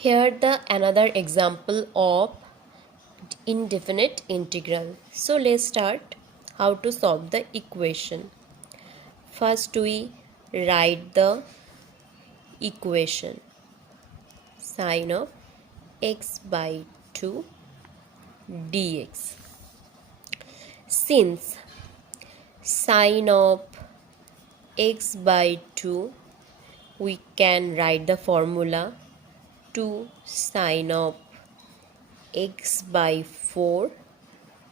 Here the another example of indefinite integral. So let's start how to solve the equation. First we write the equation. Sin of x by 2 dx. Since sin of x by 2, we can write the formula 2 sin of x by 4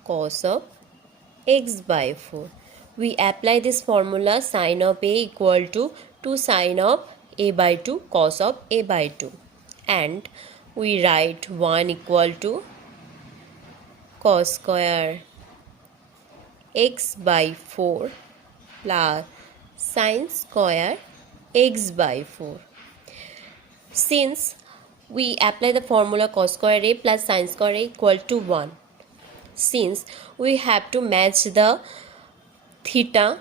cos of x by 4. We apply this formula sin of a equal to 2 sin of a by 2 cos of a by 2, and we write 1 equal to cos square x by 4 plus sin square x by 4. Since we apply the formula cos square a plus sin square a equal to 1, since we have to match the theta,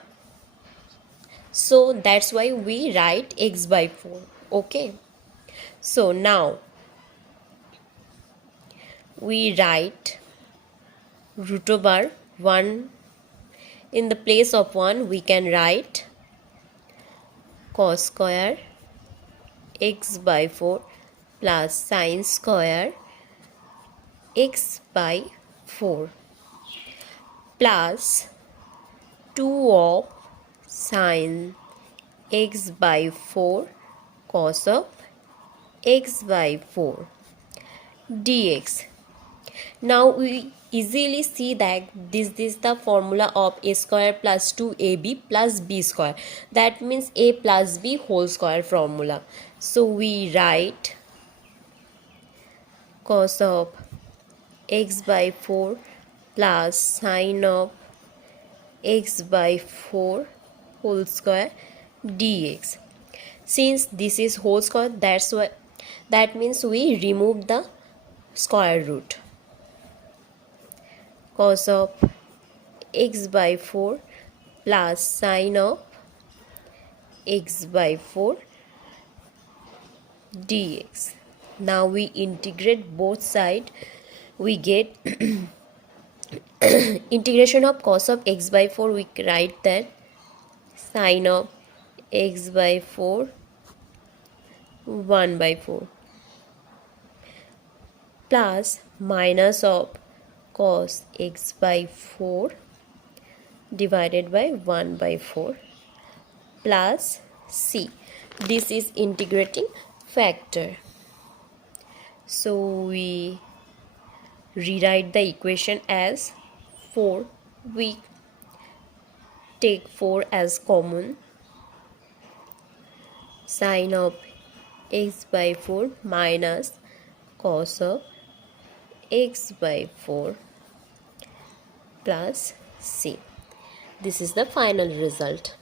so that's why we write x by 4. Okay, so now we write root over 1. In the place of 1 we can write cos square x by 4 plus sin square x by 4 plus 2 of sin x by 4 cos of x by 4 dx. Now we easily see that this is the formula of a square plus 2ab plus b square. That means a plus b whole square formula. So we write cos of x by 4 plus sin of x by 4 whole square dx. Since this is whole square, that means we remove the square root. Cos of x by 4 plus sin of x by 4 dx. Now we integrate both sides. We get integration of cos of x by 4, we write that sin of x by 4 1 by 4 plus minus of cos x by 4 divided by 1 by 4 plus c. This is integrating factor. So we rewrite the equation as 4. We take 4 as common. Sin of x by 4 minus cos of x by 4 plus c. This is the final result.